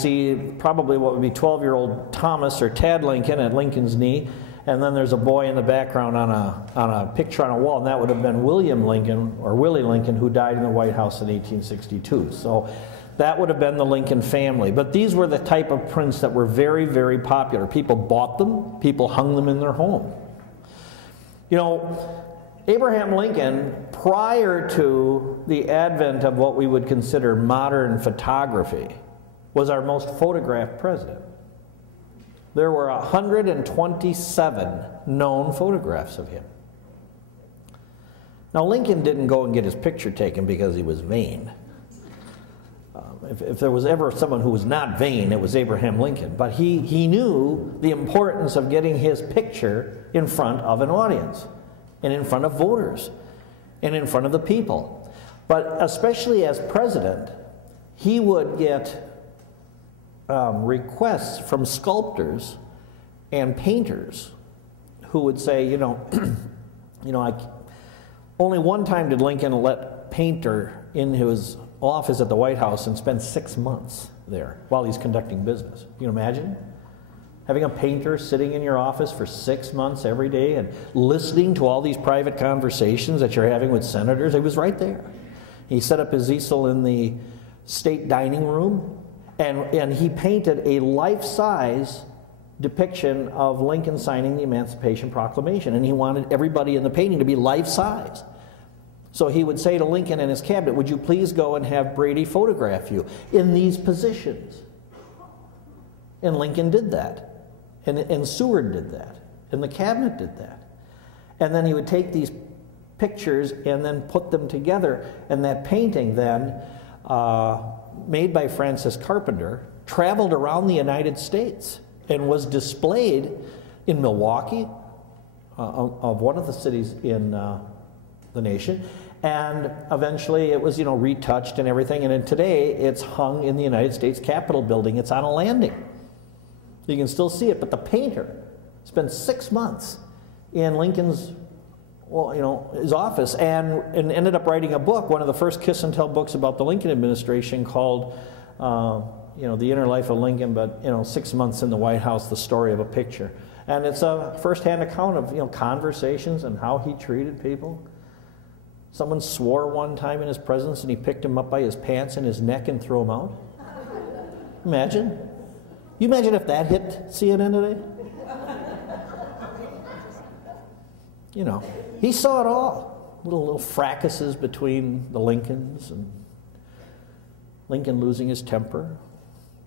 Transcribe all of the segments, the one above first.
see probably what would be 12-year-old Thomas or Tad Lincoln at Lincoln's knee, and then there's a boy in the background on a picture on a wall, and that would have been William Lincoln, or Willie Lincoln, who died in the White House in 1862. So that would have been the Lincoln family. But these were the type of prints that were very, very popular. People bought them, people hung them in their home. You know, Abraham Lincoln, prior to the advent of what we would consider modern photography, was our most photographed president. There were 127 known photographs of him. Now, Lincoln didn't go and get his picture taken because he was vain. If there was ever someone who was not vain, it was Abraham Lincoln. But he knew the importance of getting his picture in front of an audience, and in front of voters, and in front of the people. But especially as president, he would get requests from sculptors and painters who would say, you know, only one time did Lincoln let a painter in his office at the White House and spend 6 months there while he's conducting business. Can you imagine? Having a painter sitting in your office for 6 months every day and listening to all these private conversations that you're having with senators. He was right there. He set up his easel in the state dining room, and he painted a life-size depiction of Lincoln signing the Emancipation Proclamation, and he wanted everybody in the painting to be life-size. So he would say to Lincoln and his cabinet, would you please go and have Brady photograph you in these positions? And Lincoln did that. And Seward did that, and the cabinet did that. And then he would take these pictures and then put them together, and that painting then, made by Francis Carpenter, traveled around the United States and was displayed in Milwaukee, of one of the cities in the nation, and eventually it was, you know, retouched and everything, and then today it's hung in the United States Capitol building. It's on a landing. You can still see it, but the painter spent 6 months in Lincoln's, well, you know, his office, and ended up writing a book, one of the first kiss and tell books about the Lincoln administration, called, you know, The Inner Life of Lincoln, but, you know, 6 months in the White House, the story of a picture. And it's a first-hand account of, you know, conversations and how he treated people. Someone swore one time in his presence, and he picked him up by his pants and his neck and threw him out. Imagine. You imagine if that hit CNN today? You know, he saw it all. Little fracases between the Lincolns, and Lincoln losing his temper,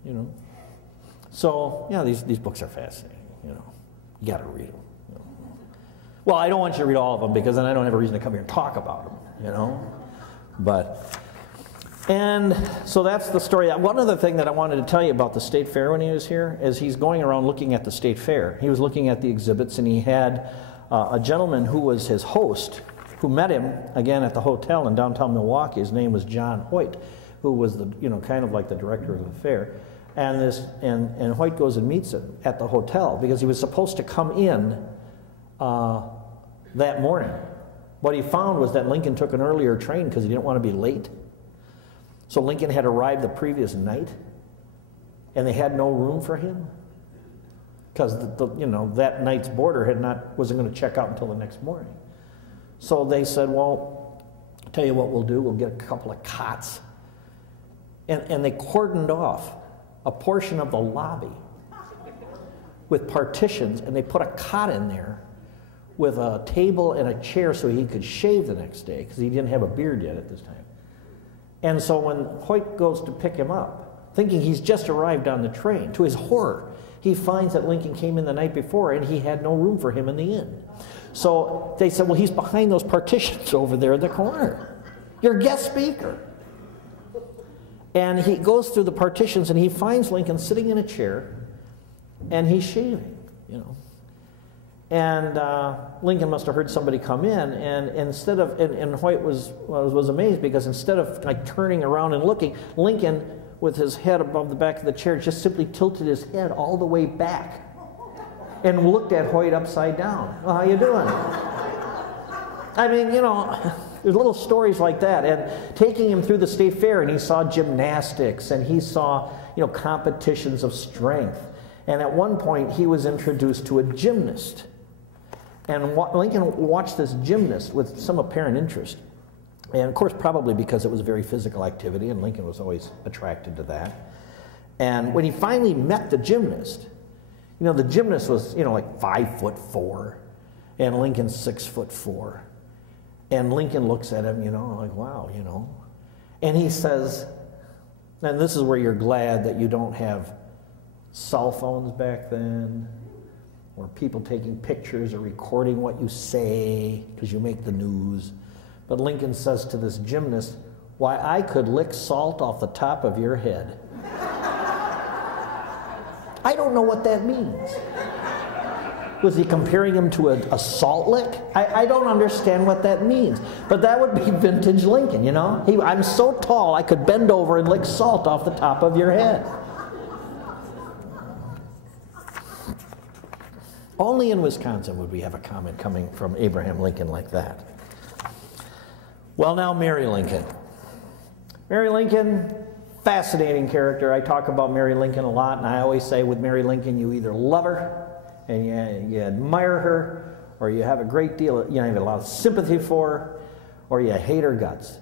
you know. So, yeah, these books are fascinating, you know. You got to read them. You know. Well, I don't want you to read all of them, because then I don't have a reason to come here and talk about them, you know. But... and so that's the story. One other thing that I wanted to tell you about the State Fair when he was here is he's going around looking at the State Fair. He was looking at the exhibits, and he had a gentleman who was his host who met him, again, at the hotel in downtown Milwaukee. His name was John Hoyt, who was the, you know, kind of like the director of the fair. And Hoyt goes and meets him at the hotel because he was supposed to come in that morning. What he found was that Lincoln took an earlier train because he didn't want to be late. So Lincoln had arrived the previous night, and they had no room for him because you know, that night's boarder wasn't going to check out until the next morning. So they said, well, I'll tell you what we'll do. We'll get a couple of cots, and they cordoned off a portion of the lobby with partitions, and they put a cot in there with a table and a chair so he could shave the next day because he didn't have a beard yet at this time. And so when Hoyt goes to pick him up, thinking he's just arrived on the train, to his horror, he finds that Lincoln came in the night before and he had no room for him in the inn. So they said, well, he's behind those partitions over there in the corner. Your guest speaker. And he goes through the partitions and he finds Lincoln sitting in a chair and he's shaving, you know. And Lincoln must have heard somebody come in, and instead of, and Hoyt was amazed because instead of like turning around and looking, Lincoln, with his head above the back of the chair, just simply tilted his head all the way back and looked at Hoyt upside down. Well, how you doing? I mean, you know, There's little stories like that. And taking him through the state fair, and he saw gymnastics, and he saw, competitions of strength. And at one point, he was introduced to a gymnast. And Lincoln watched this gymnast with some apparent interest. And of course, probably because it was a very physical activity, and Lincoln was always attracted to that. And when he finally met the gymnast, the gymnast was, like 5'4", and Lincoln's 6'4". And Lincoln looks at him, like, wow, And he says, and this is where you're glad that you don't have cell phones back then, or people taking pictures or recording what you say because you make the news. But Lincoln says to this gymnast, why, I could lick salt off the top of your head. I don't know what that means. Was he comparing him to a salt lick? I don't understand what that means. But that would be vintage Lincoln, I'm so tall I could bend over and lick salt off the top of your head. Only in Wisconsin would we have a comment coming from Abraham Lincoln like that. Well, now Mary Lincoln. Mary Lincoln, fascinating character. I talk about Mary Lincoln a lot, and I always say with Mary Lincoln, you either love her and you admire her, or you have a great deal, you have a lot of sympathy for her, or you hate her guts.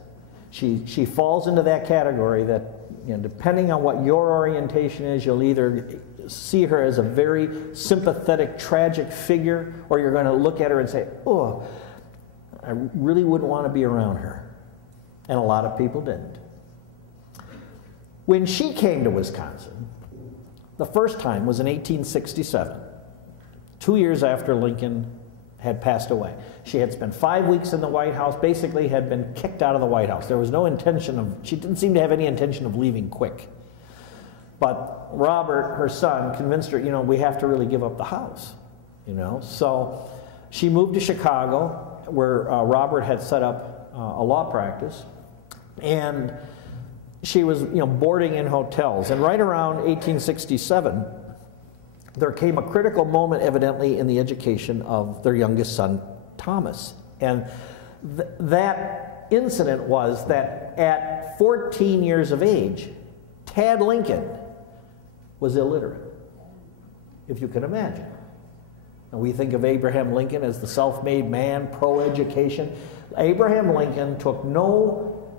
She falls into that category that, depending on what your orientation is, you'll either see her as a very sympathetic, tragic figure, or you're going to look at her and say, oh, I really wouldn't want to be around her. And a lot of people didn't. When she came to Wisconsin, the first time was in 1867, 2 years after Lincoln had passed away. She had spent 5 weeks in the White House, basically had been kicked out of the White House. There was no intention of, she didn't seem to have any intention of leaving quick. But Robert, her son, convinced her, we have to really give up the house, So she moved to Chicago, where Robert had set up a law practice, and she was, boarding in hotels. And right around 1867, there came a critical moment, evidently, in the education of their youngest son, Thomas. And that incident was that at 14 years of age, Tad Lincoln was illiterate, if you can imagine. And we think of Abraham Lincoln as the self-made man, pro-education. Abraham Lincoln took no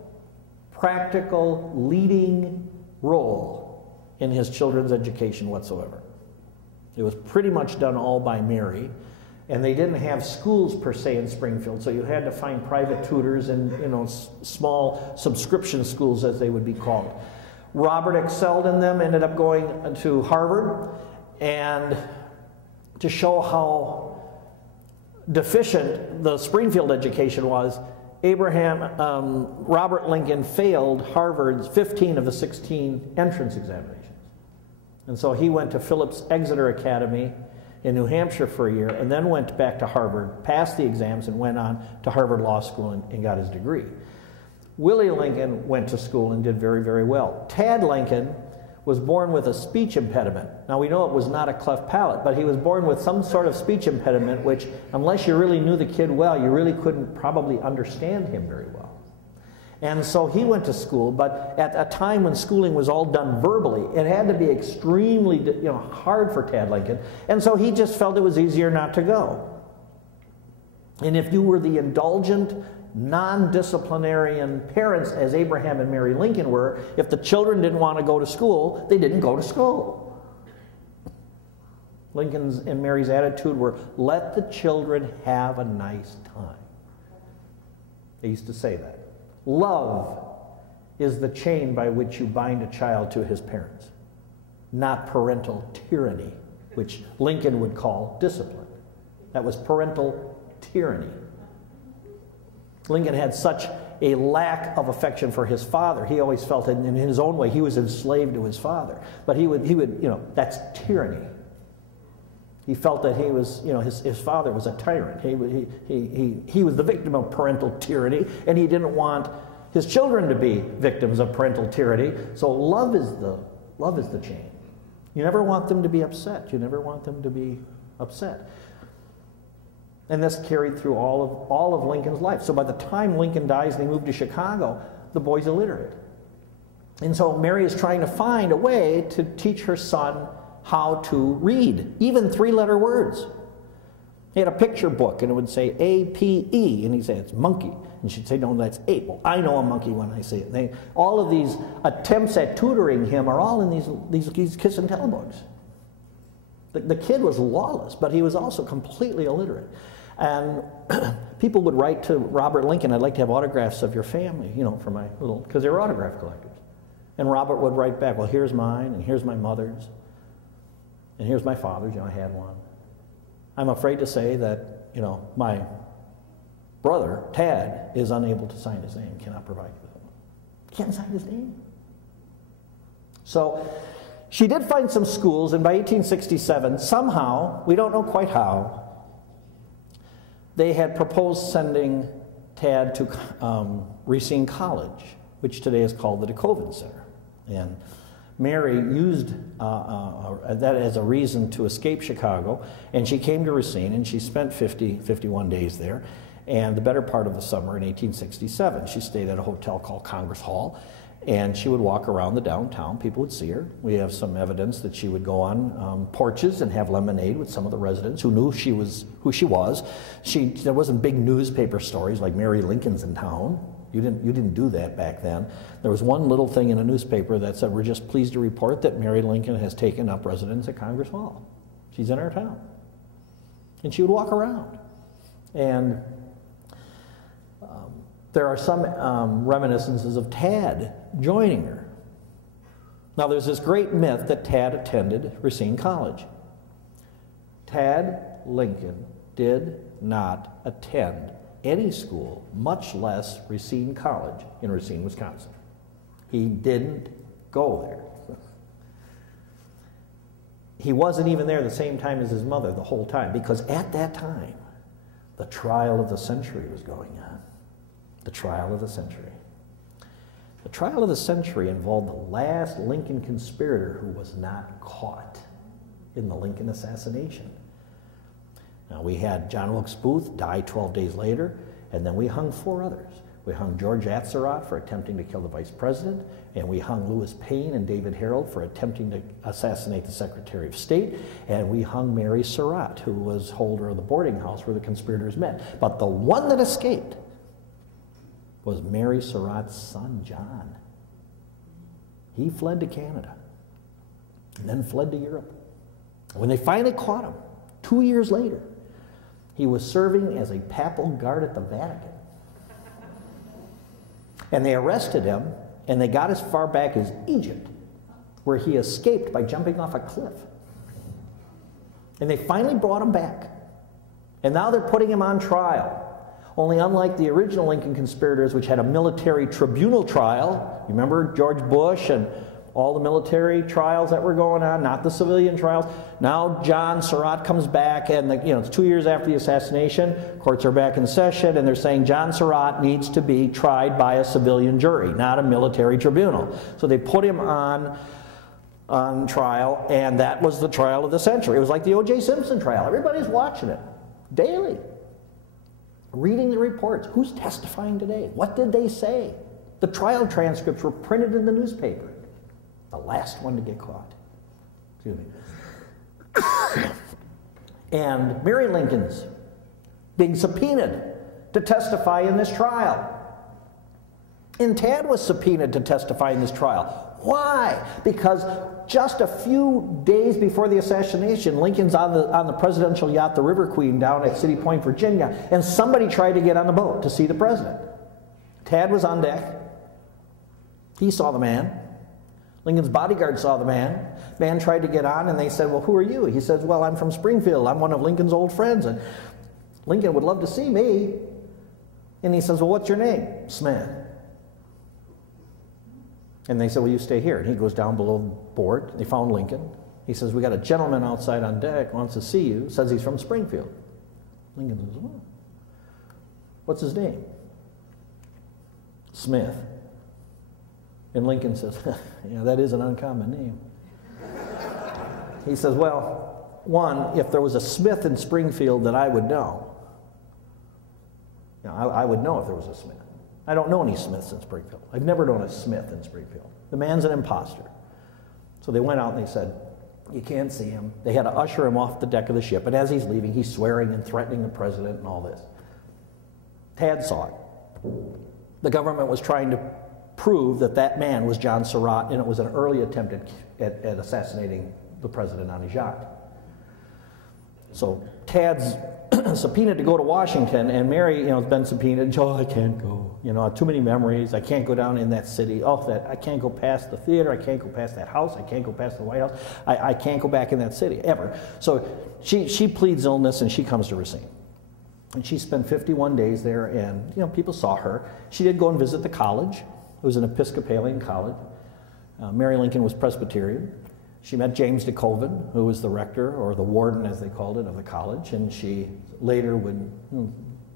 practical leading role in his children's education whatsoever. It was pretty much done all by Mary, and they didn't have schools per se in Springfield, so you had to find private tutors and small subscription schools, as they would be called. Robert excelled in them, ended up going to Harvard, and to show how deficient the Springfield education was, Robert Lincoln failed Harvard's 15 of the 16 entrance examinations. And so he went to Phillips Exeter Academy in New Hampshire for a year, and then went back to Harvard, passed the exams, and went on to Harvard Law School and got his degree. Willie Lincoln went to school and did very, very well. Tad Lincoln was born with a speech impediment. Now we know it was not a cleft palate, but he was born with some sort of speech impediment which, unless you really knew the kid well, you really couldn't probably understand him very well. And so he went to school, but at a time when schooling was all done verbally, it had to be extremely hard for Tad Lincoln, and so he just felt it was easier not to go. And if you were the indulgent, non-disciplinarian parents, as Abraham and Mary Lincoln were, if the children didn't want to go to school, they didn't go to school. Lincoln's and Mary's attitude were, let the children have a nice time. They used to say that. Love is the chain by which you bind a child to his parents, not parental tyranny, which Lincoln would call discipline. That was parental tyranny. Lincoln had such a lack of affection for his father. He always felt in his own way he was enslaved to his father. But he would, that's tyranny. He felt that he was, his father was a tyrant. He was the victim of parental tyranny, and he didn't want his children to be victims of parental tyranny. So love is the chain. You never want them to be upset. You never want them to be upset. And this carried through all of Lincoln's life. So by the time Lincoln dies and they move to Chicago, the boy's illiterate. And so Mary is trying to find a way to teach her son how to read, even three-letter words. He had a picture book, and it would say A-P-E, and he'd say, it's monkey. And she'd say, no, that's ape. Well, I know a monkey when I say it. All of these attempts at tutoring him are all in these kiss and tell books. The kid was lawless, but he was also completely illiterate. And people would write to Robert Lincoln, I'd like to have autographs of your family, you know, for my little, because they were autograph collectors. And Robert would write back, well, here's mine, and here's my mother's, and here's my father's, you know, I had one. I'm afraid to say that, you know, my brother, Tad, is unable to sign his name, cannot provide you with him. Can't sign his name. So she did find some schools, and by 1867, somehow, we don't know quite how, they had proposed sending Tad to Racine College, which today is called the DeCoven Center. And Mary used that as a reason to escape Chicago, and she came to Racine, and she spent 51 days there. And the better part of the summer in 1867, she stayed at a hotel called Congress Hall, and she would walk around the downtown. People would see her. We have some evidence that she would go on porches and have lemonade with some of the residents who knew who she was. There wasn't big newspaper stories like Mary Lincoln's in town. You didn't do that back then. There was one little thing in a newspaper that said, we're just pleased to report that Mary Lincoln has taken up residence at Congress Hall. She's in our town. And she would walk around. And there are some reminiscences of Tad joining her. Now there's this great myth that Tad attended Racine College. Tad Lincoln did not attend any school, much less Racine College in Racine, Wisconsin. He didn't go there. He wasn't even there the same time as his mother the whole time, because at that time, the trial of the century was going on. The trial of the century. The trial of the century involved the last Lincoln conspirator who was not caught in the Lincoln assassination. Now, we had John Wilkes Booth die 12 days later, and then we hung 4 others. We hung George Atzerodt for attempting to kill the vice president, and we hung Lewis Payne and David Harold for attempting to assassinate the Secretary of State, and we hung Mary Surratt, who was holder of the boarding house where the conspirators met. But the one that escaped was Mary Surratt's son, John. He fled to Canada and then fled to Europe. When they finally caught him, 2 years later, he was serving as a papal guard at the Vatican. And they arrested him, and they got as far back as Egypt, where he escaped by jumping off a cliff. And they finally brought him back. And now they're putting him on trial. Only unlike the original Lincoln conspirators, which had a military tribunal trial, you remember George Bush and all the military trials that were going on, not the civilian trials. Now John Surratt comes back, and it's 2 years after the assassination. Courts are back in session, and they're saying John Surratt needs to be tried by a civilian jury, not a military tribunal. So they put him on trial, and that was the trial of the century. It was like the O.J. Simpson trial. Everybody's watching it daily, reading the reports. Who's testifying today? What did they say? The trial transcripts were printed in the newspaper. The last one to get caught. Excuse me. And Mary Lincoln's being subpoenaed to testify in this trial. And Tad was subpoenaed to testify in this trial. Why? Because just a few days before the assassination, Lincoln's on the presidential yacht, the River Queen, down at City Point, Virginia, and somebody tried to get on the boat to see the president. Tad was on deck. He saw the man. Lincoln's bodyguard saw the man. Man tried to get on, and they said, well, who are you? He says, well, I'm from Springfield. I'm one of Lincoln's old friends, and Lincoln would love to see me. And he says, well, what's your name? Smith. And they said, well, you stay here. And he goes down below board. They found Lincoln. He says, we got a gentleman outside on deck, wants to see you, says he's from Springfield. Lincoln says, well, what's his name? Smith. And Lincoln says, yeah, that is an uncommon name. He says, well, one, if there was a Smith in Springfield that I would know, You know, I would know if there was a Smith. I don't know any Smiths in Springfield. I've never known a Smith in Springfield. The man's an imposter. So they went out and they said, you can't see him. They had to usher him off the deck of the ship. And as he's leaving, he's swearing and threatening the president and all this. Tad saw it. The government was trying to prove that that man was John Surratt, and it was an early attempt at assassinating the president on his yacht. So Tad's subpoenaed to go to Washington, and Mary, you know, has been subpoenaed. Oh, I can't go. You know, too many memories. I can't go down in that city. Oh, I can't go past the theater. I can't go past that house. I can't go past the White House. I can't go back in that city, ever. So she pleads illness, and she comes to Racine. And she spent 51 days there, and, you know, people saw her. She did go and visit the college. It was an Episcopalian college. Mary Lincoln was Presbyterian. She met James DeCoven, who was the rector, or the warden, as they called it, of the college, and she later would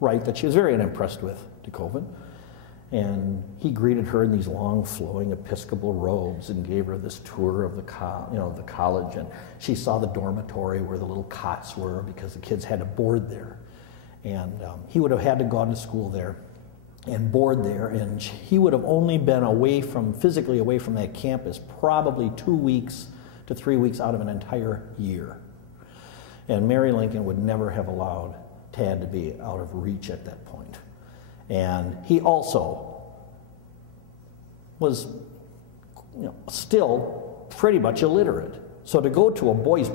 write that she was very unimpressed with DeCoven. And he greeted her in these long, flowing Episcopal robes and gave her this tour of the college. And she saw the dormitory where the little cots were because the kids had to board there. And he would have had to go to school there and board there, and he would have only been physically away from that campus probably 2 weeks to 3 weeks out of an entire year. And Mary Lincoln would never have allowed Tad to be out of reach at that point. And he also was, you know, still pretty much illiterate. So to go to a boys'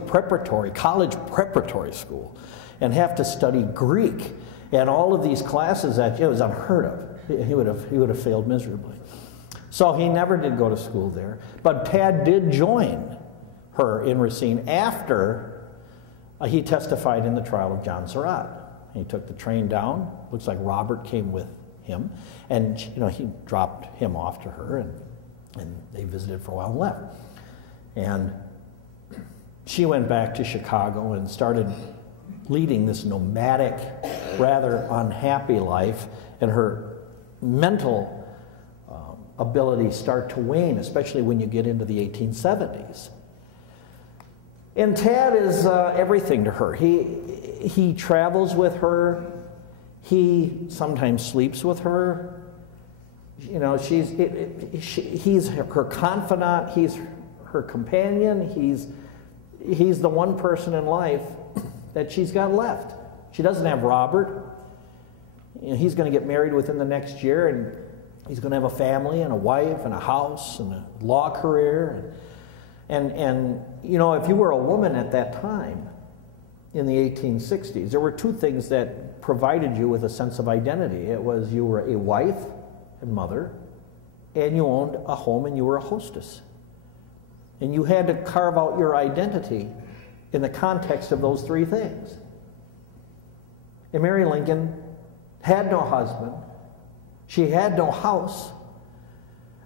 college preparatory school and have to study Greek and all of these classes that it was unheard of. He would have failed miserably. So he never did go to school there. But Tad did join her in Racine after he testified in the trial of John Surratt. He took the train down. Looks like Robert came with him, and, you know, he dropped him off to her, and they visited for a while and left. And she went back to Chicago and started leading this nomadic, rather unhappy life, and her mental abilities start to wane, especially when you get into the 1870s. And Tad is everything to her. He travels with her. He sometimes sleeps with her. You know, he's her confidant. He's her companion. He's the one person in life that she's got left. She doesn't have Robert. You know, he's going to get married within the next year, and he's going to have a family and a wife and a house and a law career. And you know, if you were a woman at that time in the 1860s, there were two things that provided you with a sense of identity. It was you were a wife and mother, and you owned a home, and you were a hostess. And you had to carve out your identity in the context of those three things. And Mary Lincoln had no husband. She had no house.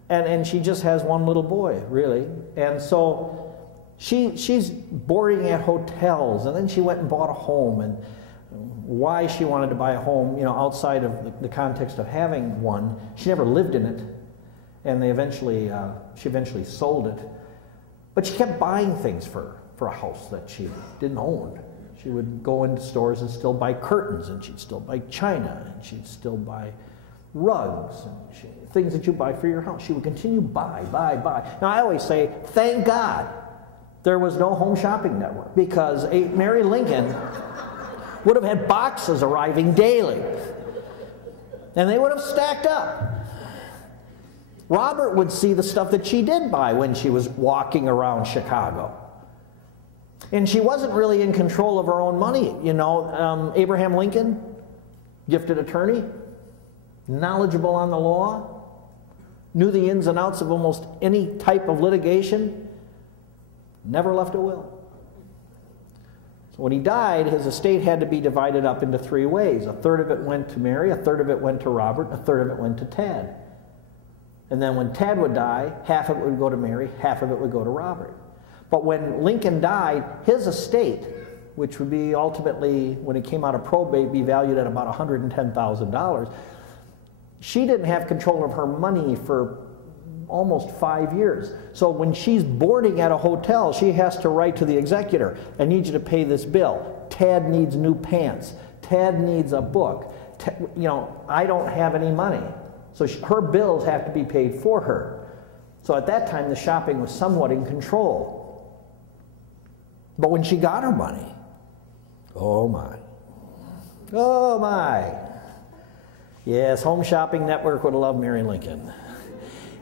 And she just has one little boy, really. And so she's boarding at hotels, and then she went and bought a home. And why she wanted to buy a home, you know, outside of the context of having one, she never lived in it. And she eventually sold it. But she kept buying things for a house that she didn't own. She would go into stores and still buy curtains, and she'd still buy china, and she'd still buy rugs, and things that you buy for your house. She would continue buy. Now, I always say, thank God there was no home shopping network, because Mary Lincoln would have had boxes arriving daily, and they would have stacked up. Robert would see the stuff that she did buy when she was walking around Chicago. And she wasn't really in control of her own money. You know, Abraham Lincoln, gifted attorney, knowledgeable on the law, knew the ins and outs of almost any type of litigation, never left a will. So when he died, his estate had to be divided up into three ways. A third of it went to Mary, a third of it went to Robert, a third of it went to Tad. And then when Tad would die, half of it would go to Mary, half of it would go to Robert. But when Lincoln died, his estate, which would be ultimately, when it came out of probate, be valued at about $110,000, she didn't have control of her money for almost 5 years. So when she's boarding at a hotel, she has to write to the executor, I need you to pay this bill. Tad needs new pants. Tad needs a book. I don't have any money. So her bills have to be paid for her. So at that time, the shopping was somewhat in control. But when she got her money, oh my. Oh my. Yes, Home Shopping Network would have loved Mary Lincoln.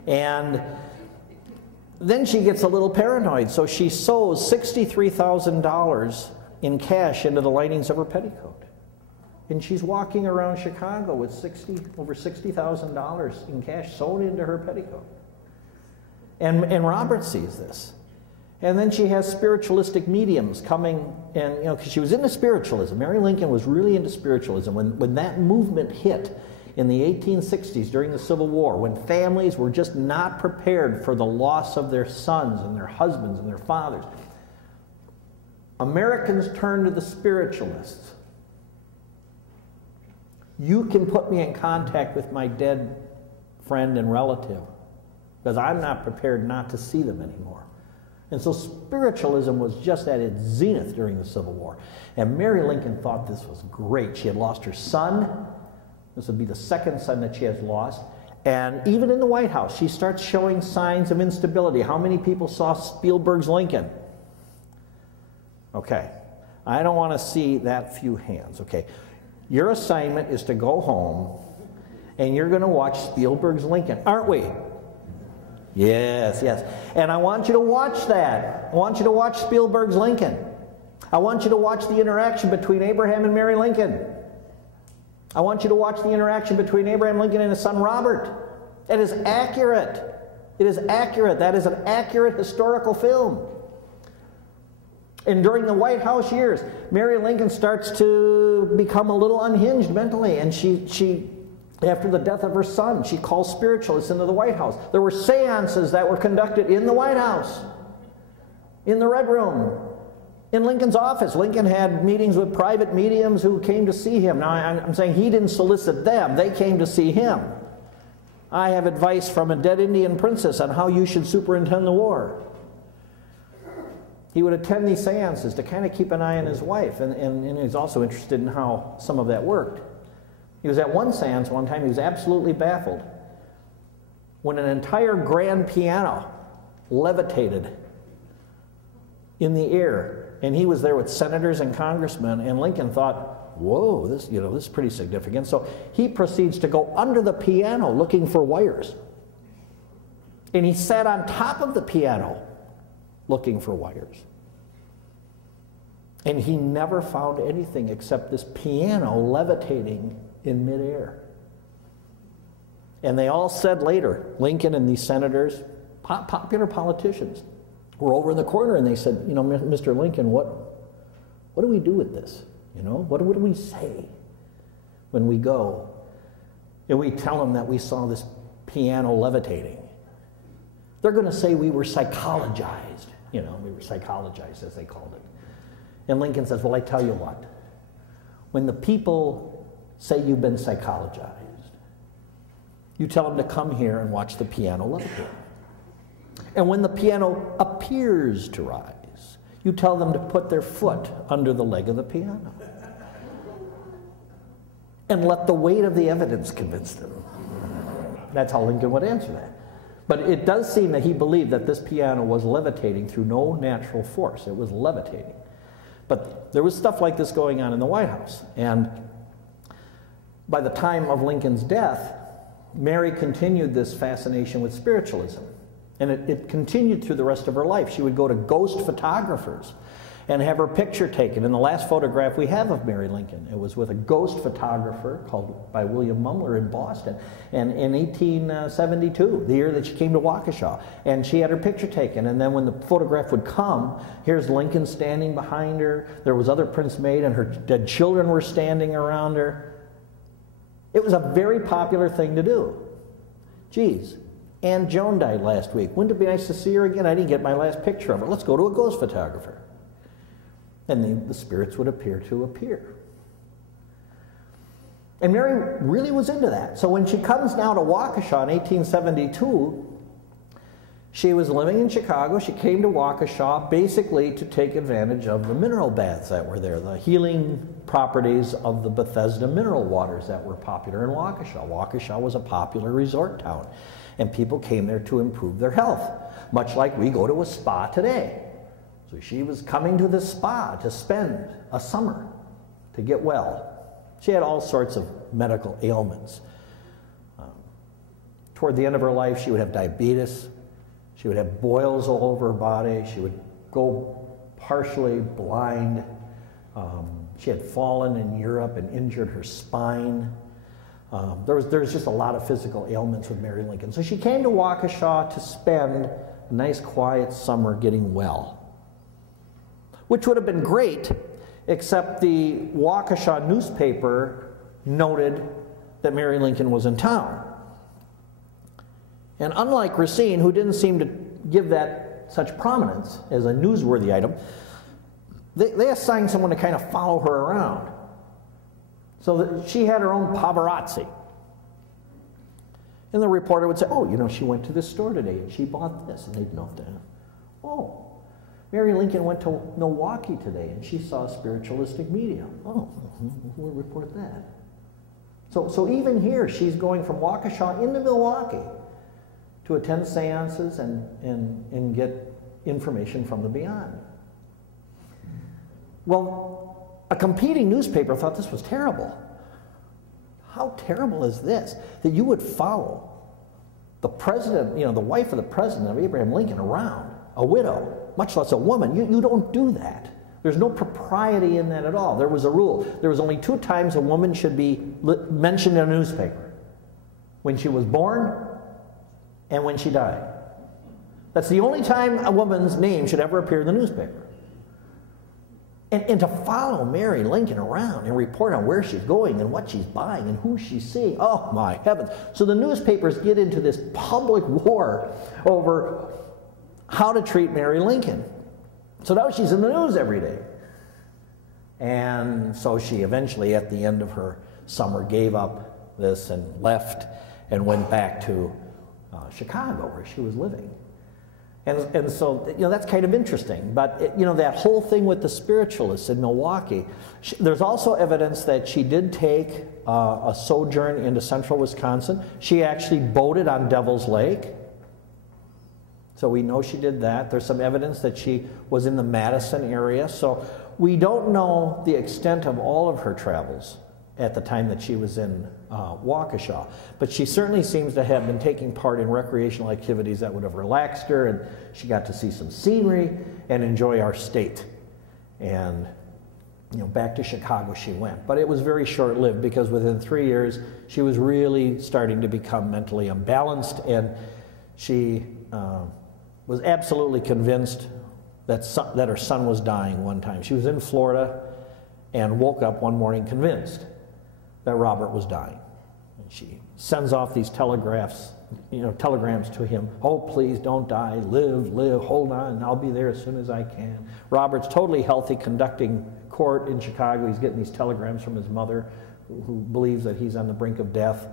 And then she gets a little paranoid, so she sews $63,000 in cash into the linings of her petticoat. And she's walking around Chicago with over $60,000 in cash sewn into her petticoat. And Robert sees this. And then she has spiritualistic mediums coming, and because she was into spiritualism. Mary Lincoln was really into spiritualism. When that movement hit in the 1860s during the Civil War, when families were just not prepared for the loss of their sons and their husbands and their fathers, Americans turned to the spiritualists. You can put me in contact with my dead friend and relative, because I'm not prepared not to see them anymore. And so spiritualism was just at its zenith during the Civil War. And Mary Lincoln thought this was great. She had lost her son. This would be the second son that she has lost. And even in the White House, she starts showing signs of instability. How many people saw Spielberg's Lincoln? Okay. I don't want to see that few hands. Okay. Your assignment is to go home and you're going to watch Spielberg's Lincoln, aren't we? Yes, yes. And I want you to watch that. I want you to watch Spielberg's Lincoln. I want you to watch the interaction between Abraham and Mary Lincoln. I want you to watch the interaction between Abraham Lincoln and his son Robert. It is accurate. It is accurate. That is an accurate historical film. And during the White House years, Mary Lincoln starts to become a little unhinged mentally, and she after the death of her son, she calls spiritualists into the White House. There were seances that were conducted in the White House, in the Red Room, in Lincoln's office. Lincoln had meetings with private mediums who came to see him. Now, I'm saying he didn't solicit them. They came to see him. I have advice from a dead Indian princess on how you should superintend the war. He would attend these seances to kind of keep an eye on his wife, and he's also interested in how some of that worked. He was at one seance one time, he was absolutely baffled when an entire grand piano levitated in the air, and he was there with senators and congressmen, and Lincoln thought, whoa, this is pretty significant. So he proceeds to go under the piano looking for wires. And he sat on top of the piano looking for wires. And he never found anything except this piano levitating in midair. And they all said later, Lincoln and these senators, popular politicians, were over in the corner and they said, Mr. Lincoln, what do we do with this? What do we say when we go and we tell them that we saw this piano levitating? They're going to say we were psychologized. We were psychologized, as they called it. And Lincoln says, well, I tell you what. When the people say you've been psychologized, you tell them to come here and watch the piano levitate. And when the piano appears to rise, you tell them to put their foot under the leg of the piano. And let the weight of the evidence convince them. That's how Lincoln would answer that. But it does seem that he believed that this piano was levitating through no natural force. It was levitating. But there was stuff like this going on in the White House. And by the time of Lincoln's death, Mary continued this fascination with spiritualism. And it continued through the rest of her life. She would go to ghost photographers and have her picture taken. And the last photograph we have of Mary Lincoln, it was with a ghost photographer by William Mumler in Boston, and in 1872, the year that she came to Waukesha. And she had her picture taken, and then when the photograph would come, here's Lincoln standing behind her. There was other prints made, and her dead children were standing around her. It was a very popular thing to do. Geez, Aunt Joan died last week. Wouldn't it be nice to see her again? I didn't get my last picture of her. Let's go to a ghost photographer. And the spirits would appear to appear. And Mary really was into that. So when she comes now to Waukesha in 1872, She was living in Chicago. She came to Waukesha basically to take advantage of the mineral baths that were there, the healing properties of the Bethesda mineral waters that were popular in Waukesha. Waukesha was a popular resort town, and people came there to improve their health, much like we go to a spa today. So she was coming to the spa to spend a summer to get well. She had all sorts of medical ailments. Toward the end of her life, she would have diabetes. She would have boils all over her body. She would go partially blind. She had fallen in Europe and injured her spine. There was just a lot of physical ailments with Mary Lincoln. So she came to Waukesha to spend a nice quiet summer getting well, which would have been great, except the Waukesha newspaper noted that Mary Lincoln was in town. And unlike Racine, who didn't seem to give that such prominence as a newsworthy item, they assigned someone to kind of follow her around. So that she had her own paparazzi. And the reporter would say, oh, you know, she went to this store today and she bought this. And they'd note that. Oh, Mary Lincoln went to Milwaukee today and she saw a spiritualistic medium. Oh, we'll report that. So even here, she's going from Waukesha into Milwaukee to attend seances and get information from the beyond. Well, a competing newspaper thought this was terrible. How terrible is this? That you would follow the president, you know, the wife of the president of Abraham Lincoln around, a widow, much less a woman. You don't do that. There's no propriety in that at all. There was a rule. There was only 2 times a woman should be mentioned in a newspaper. When she was born and when she died. That's the only time a woman's name should ever appear in the newspaper. And to follow Mary Lincoln around and report on where she's going and what she's buying and who she's seeing, oh my heavens. So the newspapers get into this public war over how to treat Mary Lincoln. So now she's in the news every day. And so she eventually, at the end of her summer, gave up this and left and went back to Chicago, where she was living. And so, you know, that's kind of interesting. But, you know, that whole thing with the spiritualists in Milwaukee, there's also evidence that she did take a sojourn into central Wisconsin. She actually boated on Devil's Lake. So we know she did that. There's some evidence that she was in the Madison area. So we don't know the extent of all of her travels at the time that she was in Waukesha. But she certainly seems to have been taking part in recreational activities that would have relaxed her, and she got to see some scenery and enjoy our state. And, you know, back to Chicago she went. But it was very short-lived, because within 3 years she was really starting to become mentally unbalanced, and she was absolutely convinced that her son was dying one time. She was in Florida and woke up one morning convinced that Robert was dying. And she sends off these telegrams to him. Oh, please don't die, live, hold on, I'll be there as soon as I can. Robert's totally healthy, conducting court in Chicago. He's getting these telegrams from his mother, who believes that he's on the brink of death.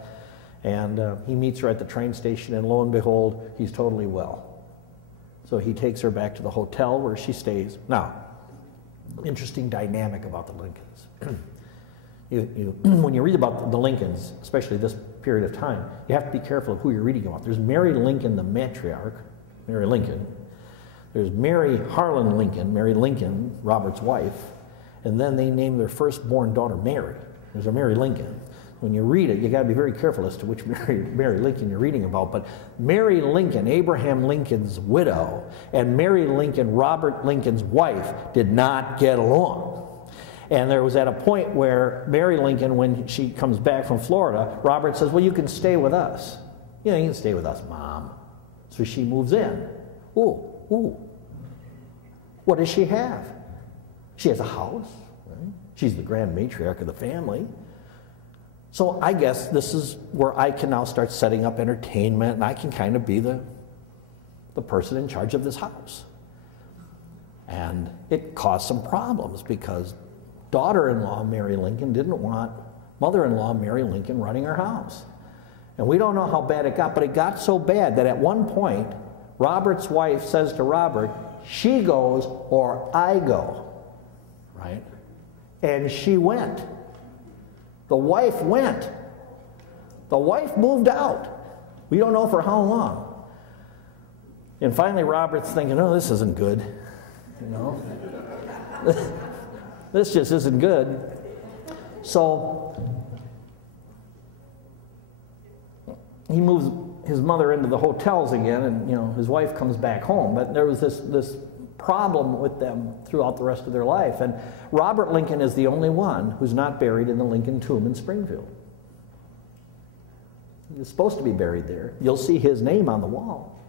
And he meets her at the train station, and lo and behold, he's totally well. So he takes her back to the hotel where she stays. Now, interesting dynamic about the Lincolns. When you read about the Lincolns, especially this period of time, you have to be careful of who you're reading about. There's Mary Lincoln, the matriarch, Mary Lincoln. There's Mary Harlan Lincoln, Mary Lincoln, Robert's wife. And then they name their firstborn daughter Mary. There's a Mary Lincoln. When you read it, you got to be very careful as to which Mary Lincoln you're reading about. But Mary Lincoln, Abraham Lincoln's widow, and Mary Lincoln, Robert Lincoln's wife, did not get along. And there was at a point where Mary Lincoln, when she comes back from Florida, Robert says, well, you can stay with us. You know, you can stay with us, Mom. So she moves in. Ooh. What does she have? She has a house, right? She's the grand matriarch of the family. So I guess this is where I can now start setting up entertainment, and I can kind of be the person in charge of this house. And it caused some problems, because daughter-in-law Mary Lincoln didn't want mother-in-law Mary Lincoln running her house. And we don't know how bad it got, but it got so bad that at one point, Robert's wife says to Robert, she goes or I go, right? And she went. The wife went. The wife moved out. We don't know for how long. And finally Robert's thinking, oh, this isn't good, you know? This just isn't good. So he moves his mother into the hotels again, and you know, his wife comes back home. But there was this problem with them throughout the rest of their life. And Robert Lincoln is the only one who's not buried in the Lincoln tomb in Springfield. He's supposed to be buried there. You'll see his name on the wall,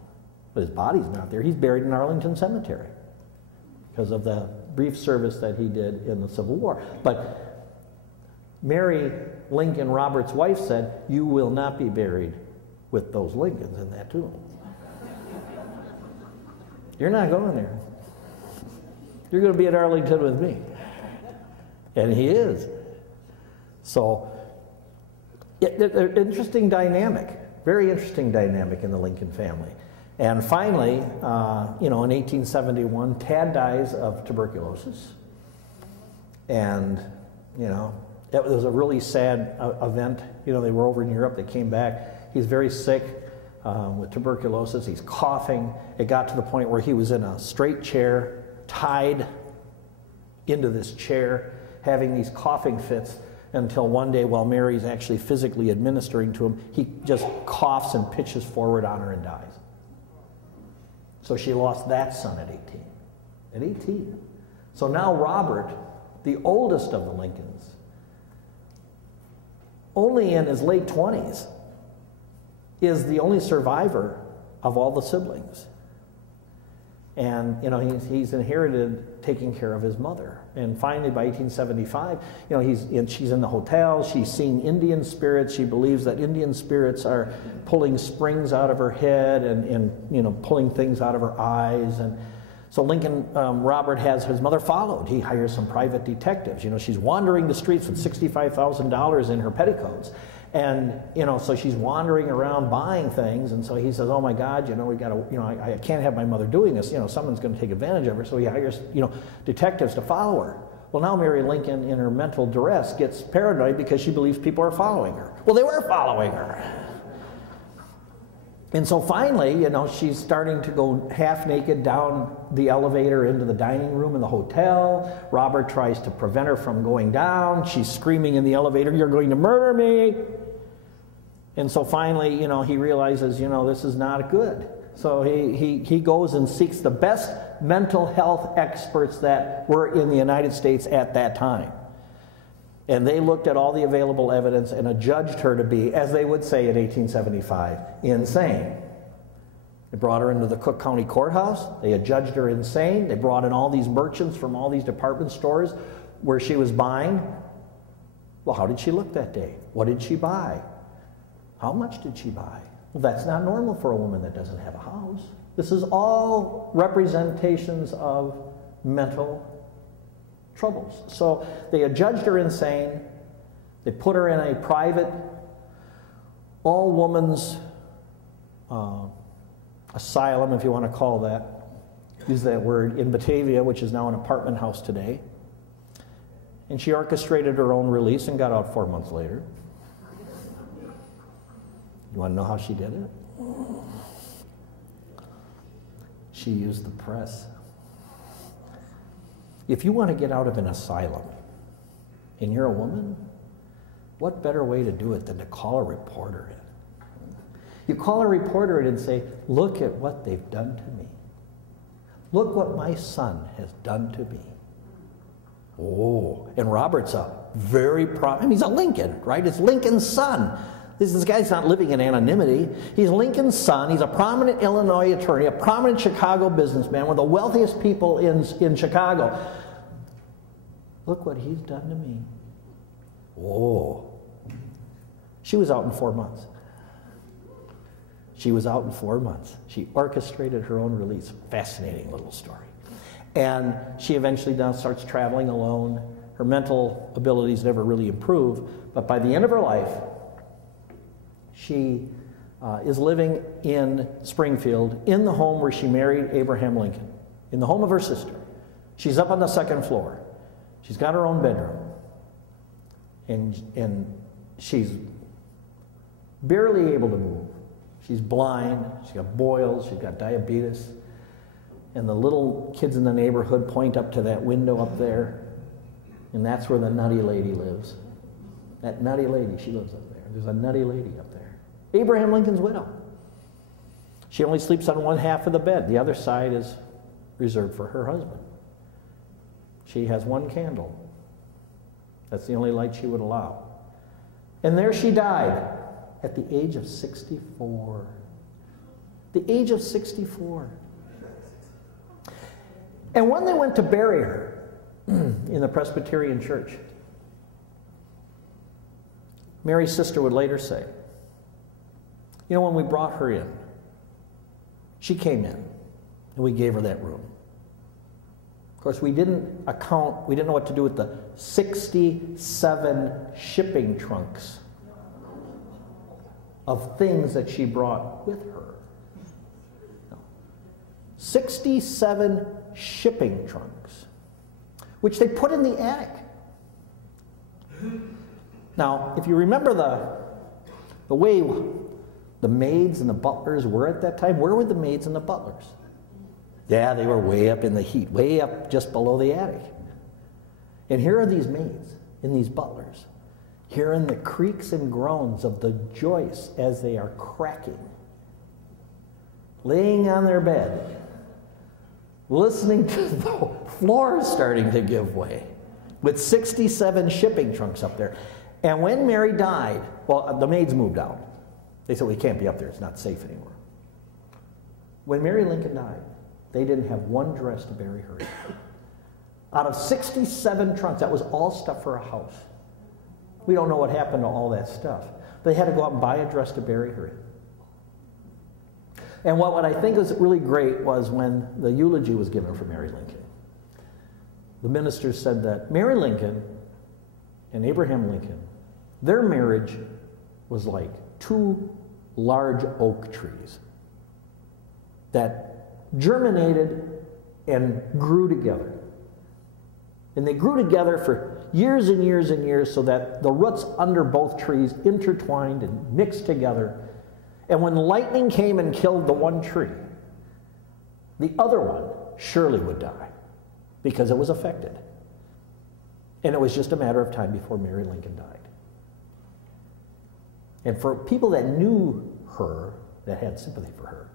but his body's not there. He's buried in Arlington Cemetery because of the brief service that he did in the Civil War. But Mary Lincoln, Robert's wife, said, you will not be buried with those Lincolns in that tomb. You're not going there. You're going to be at Arlington with me. And he is. So, interesting dynamic, very interesting dynamic in the Lincoln family. And finally, you know, in 1871, Tad dies of tuberculosis. And, you know, it was a really sad event. You know, they were over in Europe, they came back. He's very sick with tuberculosis. He's coughing. It got to the point where he was in a straight chair, tied into this chair, having these coughing fits, until one day, while Mary's actually physically administering to him, he just coughs and pitches forward on her and dies. So she lost that son at 18. At 18. So now Robert, the oldest of the Lincolns, only in his late 20s, is the only survivor of all the siblings. And, you know, he's inherited taking care of his mother. And finally, by 1875, you know, she's in the hotel. She's seeing Indian spirits. She believes that Indian spirits are pulling springs out of her head and you know, pulling things out of her eyes. And so Lincoln, Robert has his mother followed. He hires some private detectives. You know, she's wandering the streets with $65,000 in her petticoats. And, you know, so she's wandering around buying things, and so he says, oh my God, you know, we got to, you know, I can't have my mother doing this, you know, someone's going to take advantage of her, so he hires, you know, detectives to follow her. Well, now Mary Lincoln, in her mental duress, gets paranoid because she believes people are following her. Well, they were following her. And so finally, you know, she's starting to go half naked down the elevator into the dining room in the hotel. Robert tries to prevent her from going down. She's screaming in the elevator, you're going to murder me. And so finally, you know, he realizes, you know, this is not good. So he goes and seeks the best mental health experts that were in the United States at that time. And they looked at all the available evidence and adjudged her to be, as they would say in 1875, insane. They brought her into the Cook County Courthouse. They adjudged her insane. They brought in all these merchants from all these department stores where she was buying. Well, how did she look that day? What did she buy? How much did she buy? Well, that's not normal for a woman that doesn't have a house. This is all representations of mental troubles. So they adjudged her insane. They put her in a private, all-women's asylum, if you want to call that, use that word, in Batavia, which is now an apartment house today. And she orchestrated her own release and got out 4 months later. You want to know how she did it? She used the press. If you want to get out of an asylum and you're a woman, what better way to do it than to call a reporter in? You call a reporter in and say, look at what they've done to me. Look what my son has done to me. Oh, and Robert's a very proud, I mean, he's a Lincoln, right? It's Lincoln's son. This guy's not living in anonymity. He's Lincoln's son. He's a prominent Illinois attorney, a prominent Chicago businessman, one of the wealthiest people in Chicago. Look what he's done to me. Whoa. She was out in 4 months. She was out in 4 months. She orchestrated her own release. Fascinating little story. And she eventually now starts traveling alone. Her mental abilities never really improve, but by the end of her life, she is living in Springfield in the home where she married Abraham Lincoln, in the home of her sister. She's up on the second floor. She's got her own bedroom. And she's barely able to move. She's blind, she's got boils, she's got diabetes. And the little kids in the neighborhood point up to that window up there, and that's where the nutty lady lives. That nutty lady, she lives up there. There's a nutty lady up there. Abraham Lincoln's widow. She only sleeps on one half of the bed. The other side is reserved for her husband. She has one candle. That's the only light she would allow. And there she died at the age of 64. The age of 64. And when they went to bury her in the Presbyterian church, Mary's sister would later say, you know, when we brought her in, she came in and we gave her that room. Of course, we didn't know what to do with the 67 shipping trunks of things that she brought with her. 67 shipping trunks, which they put in the attic. Now, if you remember the way the maids and the butlers were at that time, where were the maids and the butlers? Yeah, they were way up in the heat, way up just below the attic. And here are these maids and these butlers, hearing the creaks and groans of the joists as they are cracking, laying on their bed, listening to the floors starting to give way, with 67 shipping trunks up there. And when Mary died, well, the maids moved out. They said, we can't be up there, it's not safe anymore. When Mary Lincoln died, they didn't have one dress to bury her in. Out of 67 trunks, that was all stuff for a house. We don't know what happened to all that stuff. They had to go out and buy a dress to bury her in. And what I think was really great was when the eulogy was given for Mary Lincoln. The minister said that Mary Lincoln and Abraham Lincoln, their marriage was like two large oak trees that germinated and grew together. And they grew together for years and years and years so that the roots under both trees intertwined and mixed together. And when lightning came and killed the one tree, the other one surely would die because it was affected. And it was just a matter of time before Mary Lincoln died. And for people that knew her, that had sympathy for her,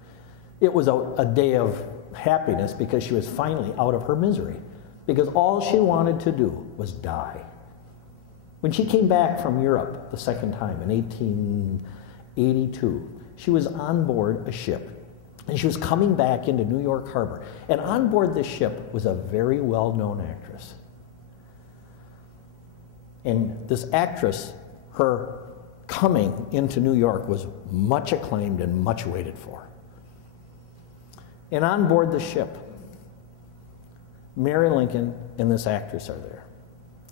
it was a day of happiness because she was finally out of her misery. Because all she wanted to do was die. When she came back from Europe the second time in 1882, she was on board a ship. And she was coming back into New York Harbor. And on board this ship was a very well-known actress. And this actress, her coming into New York was much acclaimed and much waited for. And on board the ship, Mary Lincoln and this actress are there.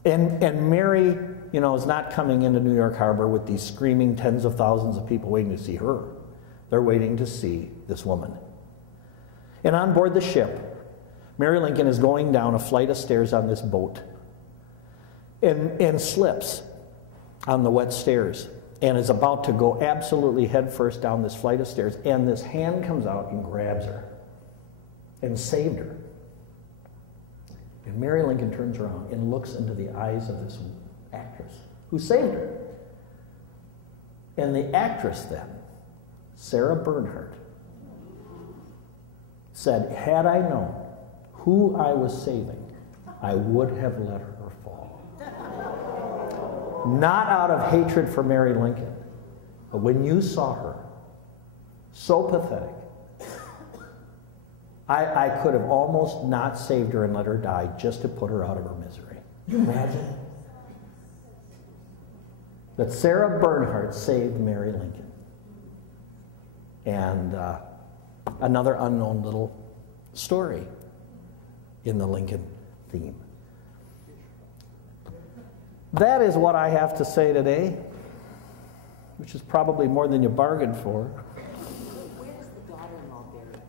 And Mary, you know, is not coming into New York Harbor with these screaming tens of thousands of people waiting to see her. They're waiting to see this woman. And on board the ship, Mary Lincoln is going down a flight of stairs on this boat and slips on the wet stairs and is about to go absolutely headfirst down this flight of stairs, and this hand comes out and grabs her and saved her. And Mary Lincoln turns around and looks into the eyes of this actress who saved her. And the actress then, Sarah Bernhardt, said, had I known who I was saving, I would have let her fall. Not out of hatred for Mary Lincoln, but when you saw her, so pathetic, I could have almost not saved her and let her die just to put her out of her misery. Can you imagine? That Sarah Bernhardt saved Mary Lincoln. And another unknown little story in the Lincoln theme. That is what I have to say today. which is probably more than you bargained for. Where's the daughter-in-law buried?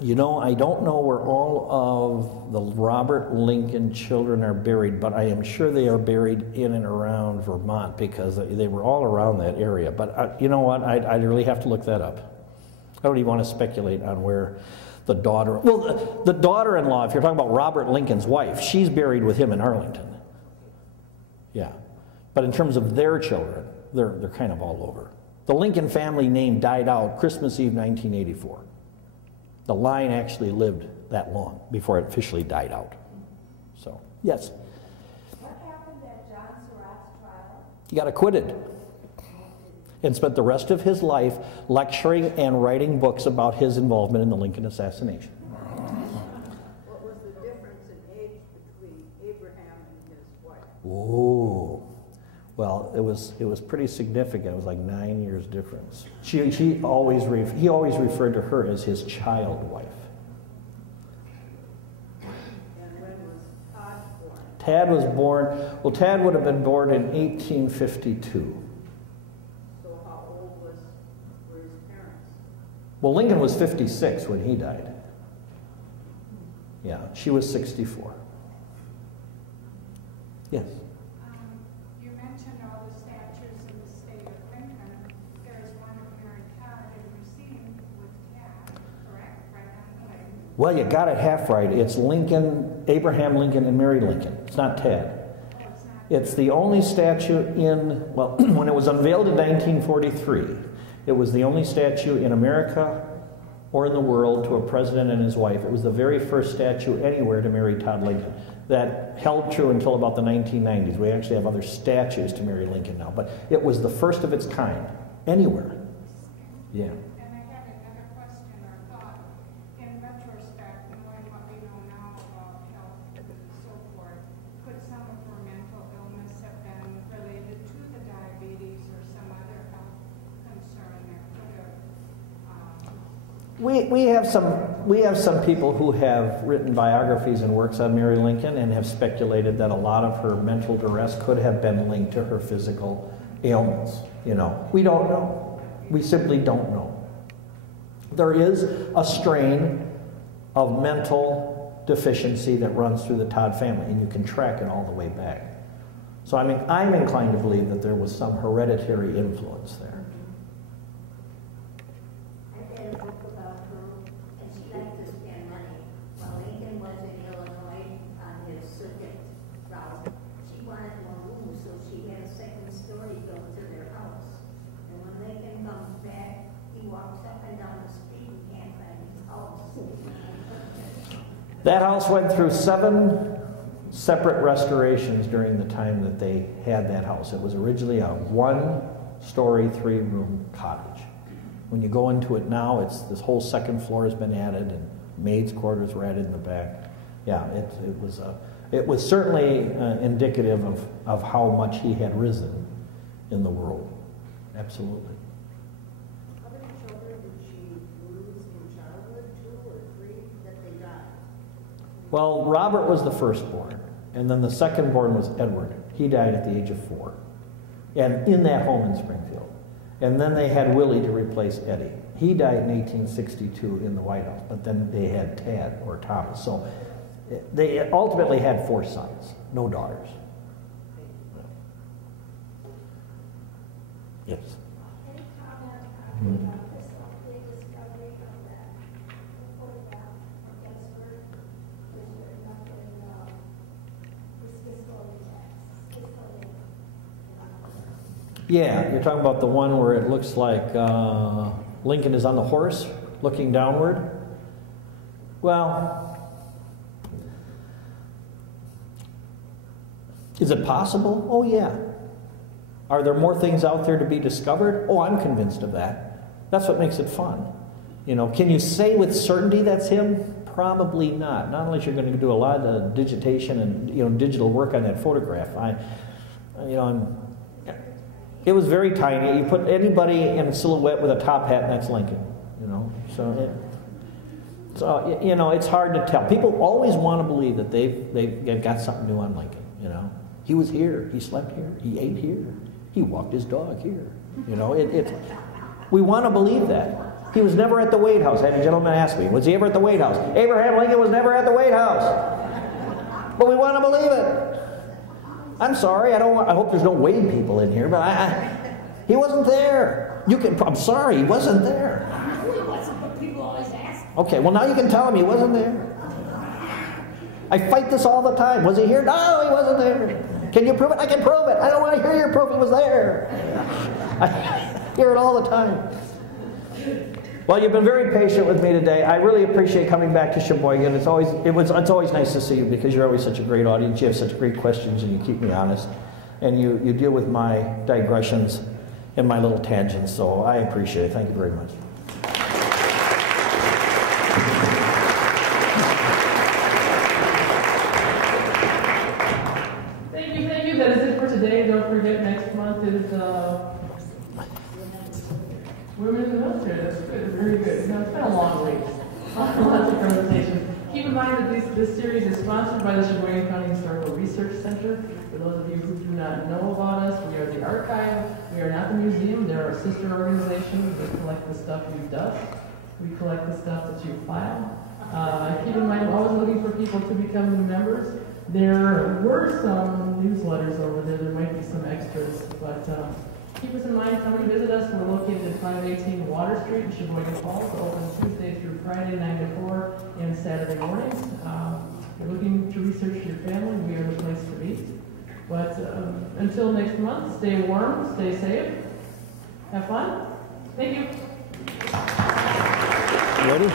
You know, I don't know where all of the Robert Lincoln children are buried, but I am sure they are buried in and around Vermont because they were all around that area. But you know what? I'd really have to look that up. I don't even want to speculate on where the daughter... Well, the daughter-in-law, if you're talking about Robert Lincoln's wife, she's buried with him in Arlington. Yeah. But in terms of their children, they're kind of all over. The Lincoln family name died out Christmas Eve 1984. The line actually lived that long before it officially died out. So, yes? What happened at John Surratt's trial? He got acquitted and spent the rest of his life lecturing and writing books about his involvement in the Lincoln assassination. What was the difference in age between Abraham and his wife? Whoa. Well, it was pretty significant. It was like 9 years difference. He always referred to her as his child wife. And when was Todd born? Tad was born, well, Tad would have been born in 1852. So how old were his parents? Well, Lincoln was 56 when he died. Yeah, she was 64. Yes? You mentioned all the statues in the state of Lincoln. There is one of Mary Todd in Racine with Tad, correct? Right on the lake. Well, you got it half right. It's Lincoln, Abraham Lincoln, and Mary Lincoln. It's not Tad. Oh, it's not. It's the only statue in, well, when it was unveiled in 1943, it was the only statue in America or in the world to a president and his wife. It was the very first statue anywhere to Mary Todd Lincoln. That held true until about the 1990s. We actually have other statues to Mary Lincoln now, but it was the first of its kind anywhere. Yeah. And I had another question or thought. In retrospect, knowing what we know now about health and so forth, could some of her mental illness have been related to the diabetes or some other health concern that could have We have some people who have written biographies and works on Mary Lincoln and have speculated that a lot of her mental duress could have been linked to her physical ailments. You know, we don't know. We simply don't know. There is a strain of mental deficiency that runs through the Todd family, and you can track it all the way back. So I mean, I'm inclined to believe that there was some hereditary influence there. I read a book about her, and she liked to spend money. While Lincoln was in Illinois on his circuit route, she wanted more room, so she had a second story built to their house. And when Lincoln comes back, he walks up and down the street and can't find his house. That house went through 7 separate restorations during the time that they had that house. It was originally a 1-story, 3-room cottage. When you go into it now, it's this whole second floor has been added, and maids' quarters were added in the back. Yeah, it was certainly indicative of how much he had risen in the world. Absolutely. How many children did she lose in childhood? 2 or 3 that they died? Well, Robert was the firstborn, and then the second-born was Edward. He died at the age of 4, and in that home in Springfield. And then they had Willie to replace Eddie. He died in 1862 in the White House, but then they had Tad or Thomas. So they ultimately had 4 sons, no daughters. Yes. Any comment on this big discovery of that photograph of Gettysburg, which were nothing, this fiscal tax, Yeah, you're talking about the one where it looks like Lincoln is on the horse looking downward. Well, is it possible? Oh, yeah. Are there more things out there to be discovered? Oh, I'm convinced of that. That's what makes it fun. You know, can you say with certainty that's him? Probably not. Not unless you're going to do a lot of digitation and digital work on that photograph. It was very tiny. You put anybody in a silhouette with a top hat, and that's Lincoln. So it's hard to tell. People always want to believe that they've got something new on Lincoln. He was here. He slept here. He ate here. He walked his dog here. You know, we want to believe that. He was never at the White House. I had a gentleman ask me, was he ever at the White House? Abraham Lincoln was never at the White House. But we want to believe it. I'm sorry, I hope there's no Wade people in here, but he wasn't there. I'm sorry, he wasn't there. No, he wasn't, but people always ask. Okay, well now you can tell him he wasn't there. I fight this all the time. Was he here? No, he wasn't there. Can you prove it? I can prove it. I don't want to hear your proof he was there. I hear it all the time. Well, you've been very patient with me today. I really appreciate coming back to Sheboygan. It's always nice to see you because you're always such a great audience. You have such great questions and you keep me honest. And you deal with my digressions and my little tangents. So I appreciate it. Thank you very much. Thank you. That is it for today. Don't forget, next month is Women in the Military. That's good. Very good. You know, it's been a long week. Lots of presentations. Keep in mind that this series is sponsored by the Sheboygan County Historical Research Center. For those of you who do not know about us, we are the archive. We are not the museum. They're our sister organization. We collect the stuff you dust. We collect the stuff that you file. Keep in mind, I'm always looking for people to become new members. There were some newsletters over there. There might be some extras, but keep us in mind. Come and visit us. We're located at 518 Water Street in Sheboygan Falls. Open Tuesday through Friday, 9 to 4, and Saturday mornings. If you're looking to research your family, we are the place to meet. But until next month, stay warm, stay safe, have fun. Thank you. Ready?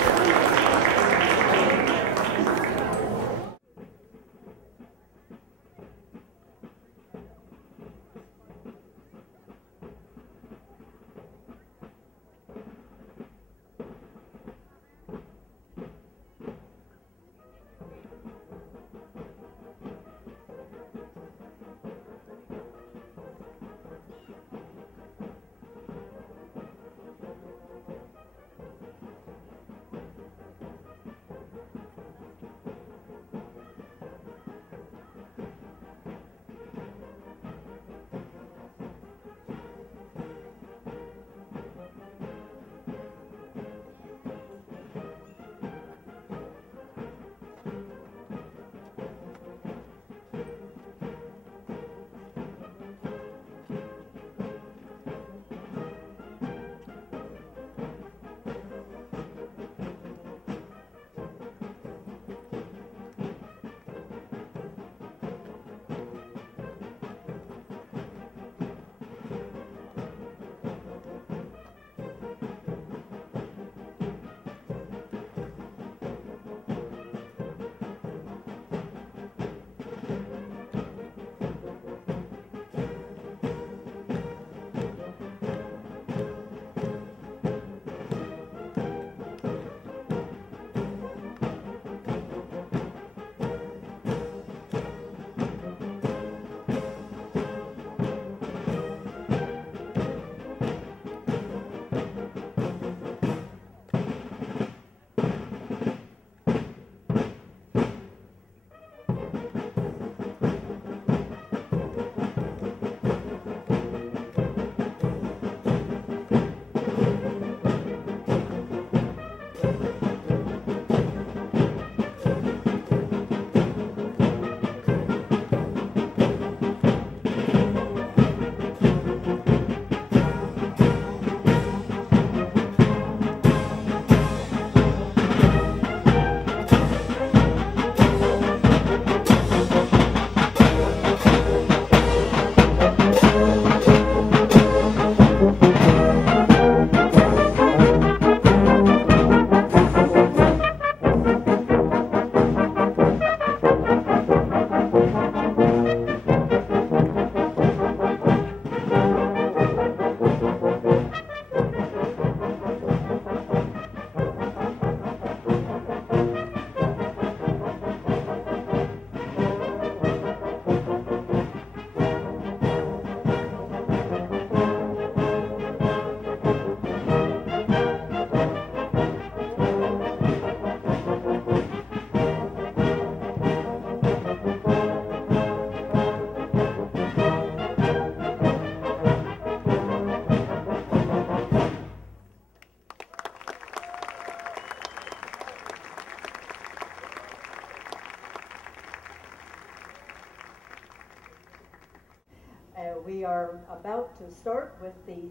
about to start with the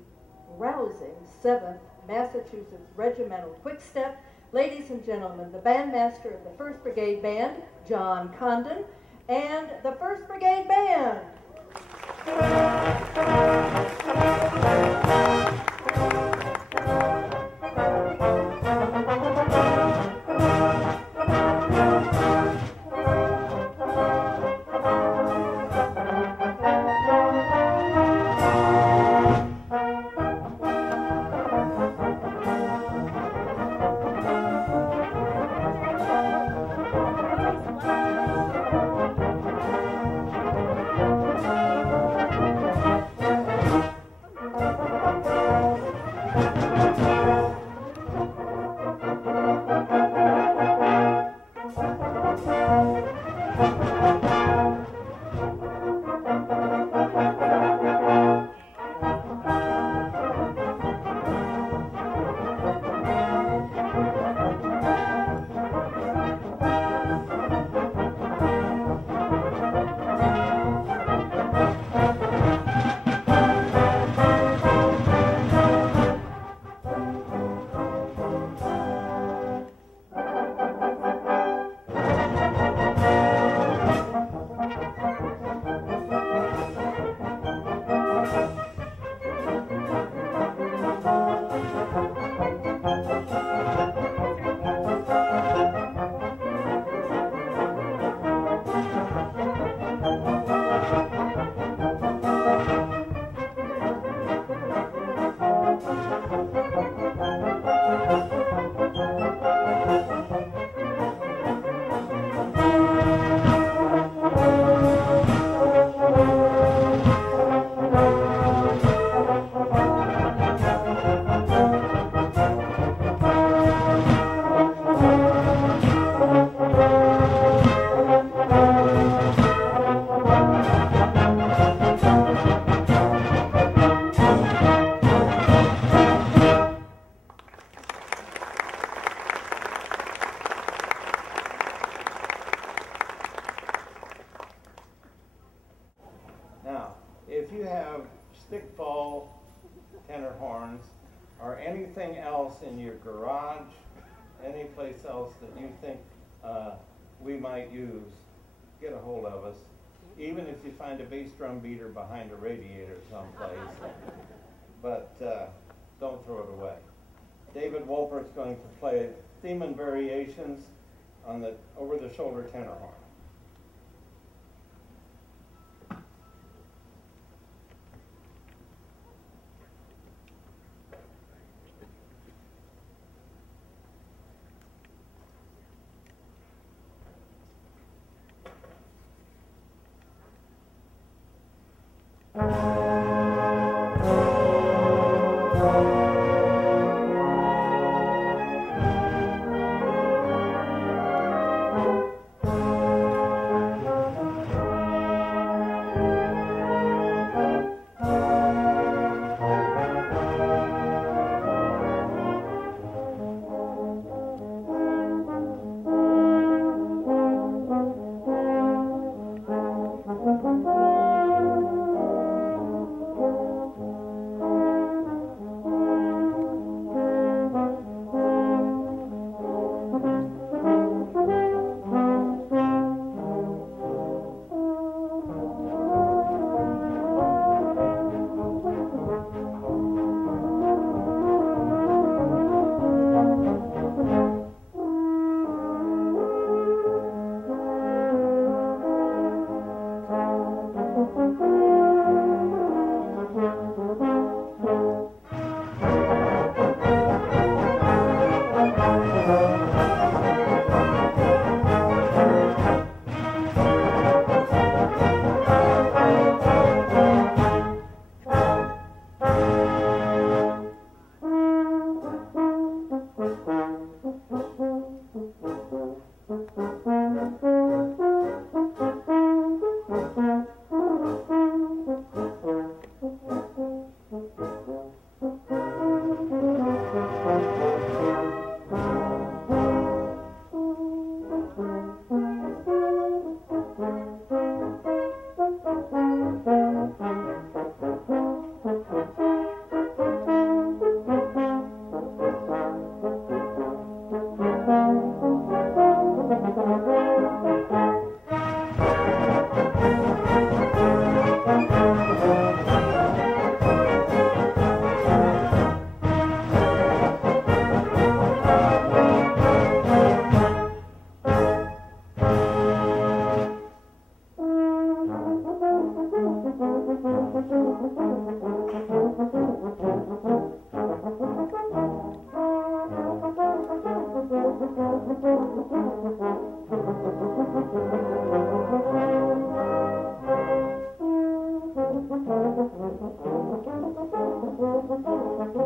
rousing 7th Massachusetts Regimental Quick Step. Ladies and gentlemen, the bandmaster of the 1st Brigade Band, John Condon, and the 1st Brigade Band. Now, if you have stickball tenor horns or anything else in your garage, any place else that you think we might use, get a hold of us. Even if you find a bass drum beater behind a radiator someplace, but don't throw it away. David Wolpert's going to play theme and variations on the over-the-shoulder tenor horn. Thank you.